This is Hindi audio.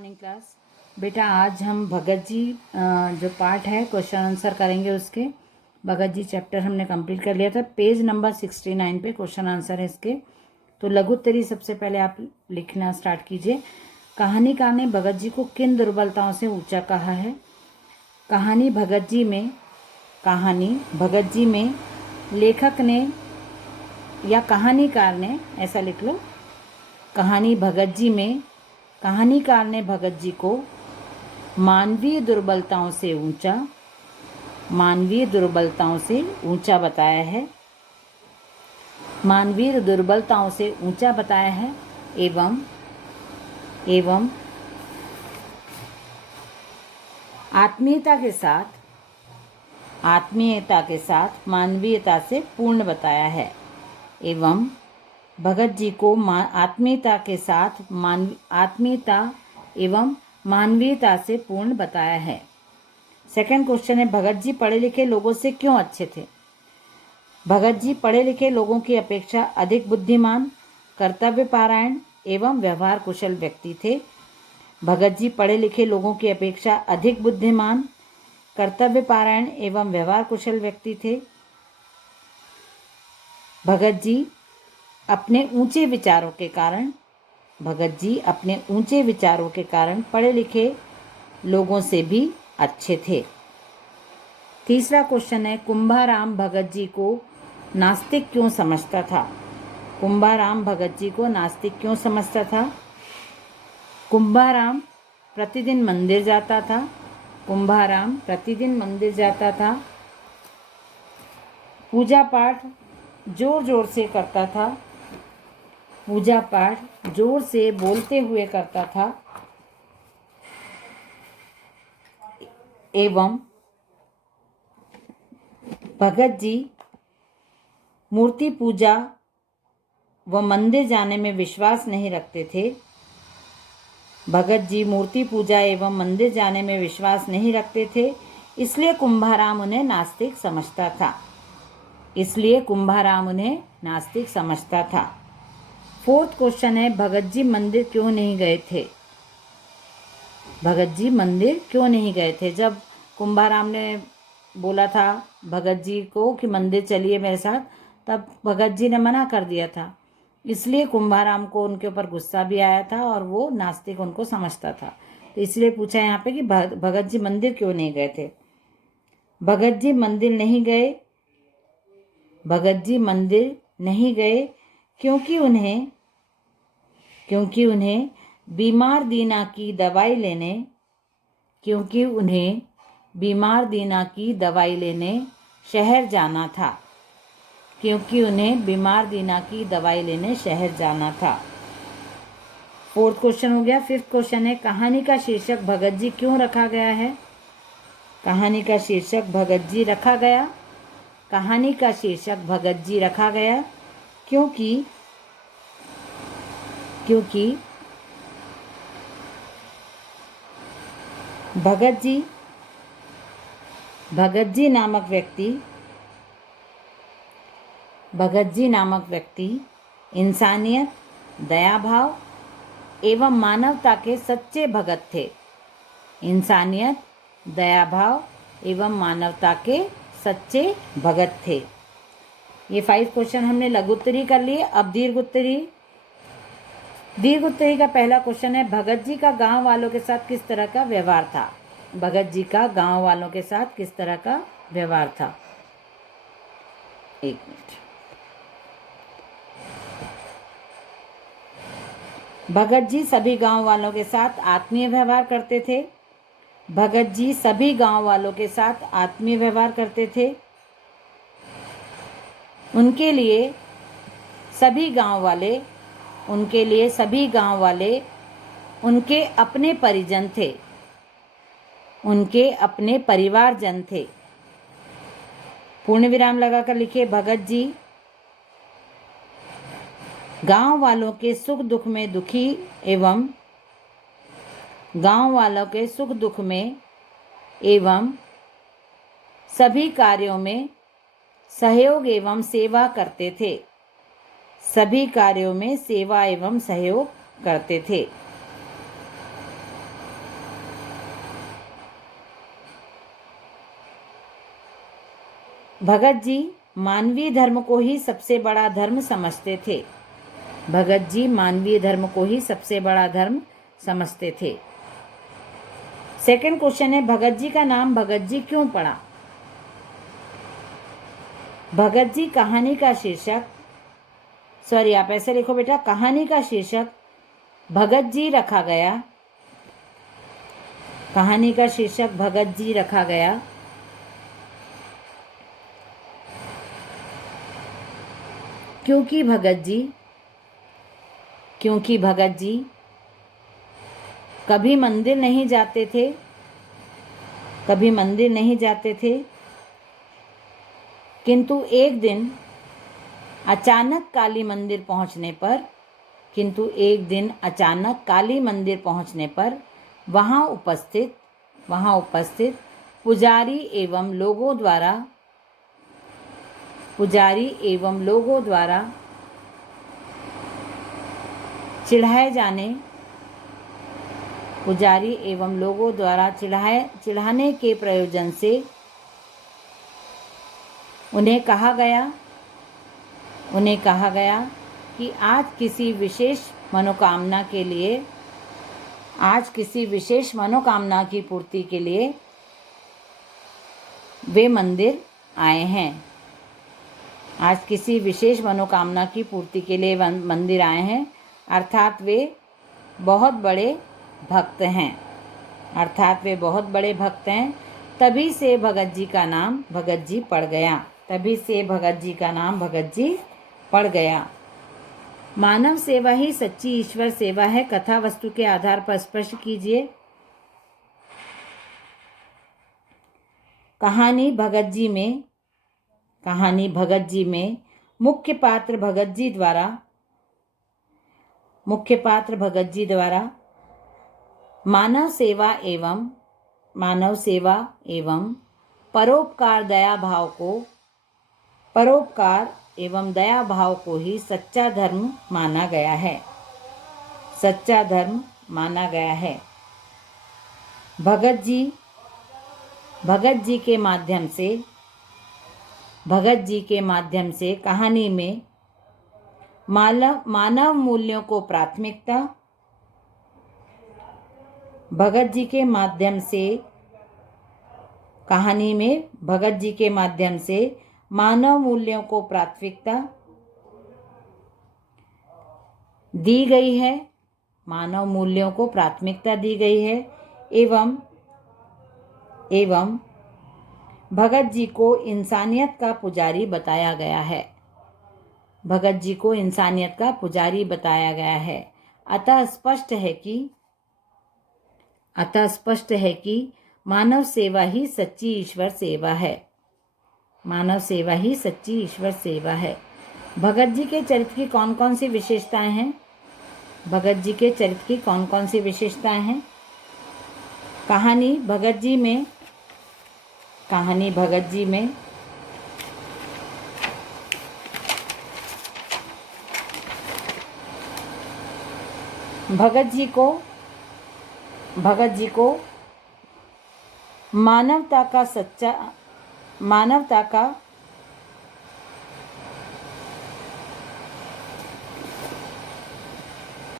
Morning class. बेटा आज हम भगत जी जो पार्ट है क्वेश्चन आंसर करेंगे उसके। भगत जी चैप्टर हमने कंप्लीट कर लिया था। पेज नंबर 69 पे क्वेश्चन आंसर है इसके। तो लघुत्तरी सबसे पहले आप लिखना स्टार्ट कीजिए। कहानीकार ने भगत जी को किन दुर्बलताओं से ऊंचा कहा है? कहानी भगत जी में लेखक ने या कहानीकार ने, ऐसा लिख लो, कहानी भगत जी में कहानीकार ने भगत जी को मानवीय दुर्बलताओं से ऊंचा बताया है। मानवीय दुर्बलताओं से ऊंचा बताया है एवं आत्मीयता के साथ मानवीयता से पूर्ण बताया है। एवं भगत जी को आत्मीयता एवं मानवीयता से पूर्ण बताया है। सेकंड क्वेश्चन है, भगत जी पढ़े लिखे लोगों से क्यों अच्छे थे? भगत जी पढ़े लिखे लोगों की अपेक्षा अधिक बुद्धिमान, कर्तव्यपरायण एवं व्यवहार कुशल व्यक्ति थे। भगत जी पढ़े लिखे लोगों की अपेक्षा अधिक बुद्धिमान, कर्तव्यपरायण एवं व्यवहार कुशल व्यक्ति थे। भगत जी अपने ऊंचे विचारों के कारण पढ़े लिखे लोगों से भी अच्छे थे। तीसरा क्वेश्चन है, कुंभाराम भगत जी को नास्तिक क्यों समझता था? कुंभाराम भगत जी को नास्तिक क्यों समझता था? कुंभाराम प्रतिदिन मंदिर जाता था। पूजा पाठ जोर से करता था। पूजा पाठ जोर से बोलते हुए करता था। एवं भगत जी मूर्ति पूजा व मंदिर जाने में विश्वास नहीं रखते थे। भगत जी मूर्ति पूजा एवं मंदिर जाने में विश्वास नहीं रखते थे, इसलिए कुंभाराम उन्हें नास्तिक समझता था। फोर्थ क्वेश्चन है, भगत जी मंदिर क्यों नहीं गए थे? जब कुंभाराम ने बोला था भगत जी को कि मंदिर चलिए मेरे साथ, तब भगत जी ने मना कर दिया था, इसलिए कुंभाराम को उनके ऊपर गुस्सा भी आया था और वो नास्तिक उनको समझता था। तो इसलिए पूछा यहाँ पे कि भगत जी मंदिर क्यों नहीं गए थे? भगत जी मंदिर नहीं गए क्योंकि उन्हें बीमार दीना की दवाई लेने शहर जाना था। फोर्थ क्वेश्चन हो गया। फिफ्थ क्वेश्चन है, कहानी का शीर्षक भगत जी क्यों रखा गया है? कहानी का शीर्षक भगत जी रखा गया क्योंकि भगत जी नामक व्यक्ति इंसानियत, दया भाव एवं मानवता के सच्चे भगत थे। ये 5 क्वेश्चन हमने लघुत्तरी कर लिए। अब दीर्घोत्तरी का पहला क्वेश्चन है, भगत जी का गांव वालों के साथ किस तरह का व्यवहार था? एक मिनट। भगत जी सभी गांव वालों के साथ आत्मीय व्यवहार करते थे। उनके लिए सभी गांव वाले उनके अपने परिवारजन थे। पूर्ण विराम लगाकर लिखिए, भगत जी गांव वालों के सुख दुख में एवं सभी कार्यों में सहयोग एवं सेवा करते थे। भगत जी मानवीय धर्म को ही सबसे बड़ा धर्म समझते थे। भगत जी मानवीय धर्म को ही सबसे बड़ा धर्म समझते थे। सेकंड क्वेश्चन है, भगत जी का नाम भगत जी क्यों पड़ा? भगत जी कहानी का शीर्षक, सॉरी आप ऐसे लिखो बेटा, कहानी का शीर्षक भगत जी रखा गया। कहानी का शीर्षक भगत जी रखा गया क्योंकि भगत जी कभी मंदिर नहीं जाते थे, किंतु एक दिन अचानक काली मंदिर पहुंचने पर वहां उपस्थित पुजारी एवं लोगों द्वारा चिढ़ाने के प्रयोजन से उन्हें कहा गया कि आज किसी विशेष मनोकामना की पूर्ति के लिए वे मंदिर आए हैं। आज किसी विशेष मनोकामना की पूर्ति के लिए मंदिर आए हैं, अर्थात वे बहुत बड़े भक्त हैं। तभी से भगत जी का नाम भगत जी पड़ गया। मानव सेवा ही सच्ची ईश्वर सेवा है। कथा वस्तु के आधार पर स्पष्ट कीजिए। कहानी भगत जी में मुख्य पात्र भगत जी द्वारा मानव एवं परोपकार दया भाव को ही सच्चा धर्म माना गया है। भगत जी के माध्यम से कहानी में मानव मूल्यों को प्राथमिकता दी गई है एवं भगत जी को इंसानियत का पुजारी बताया गया है। अतः स्पष्ट है कि मानव सेवा ही सच्ची ईश्वर सेवा है। भगत जी के चरित्र की कौन कौन सी विशेषताएं हैं? कहानी भगत जी में भगत जी को मानवता का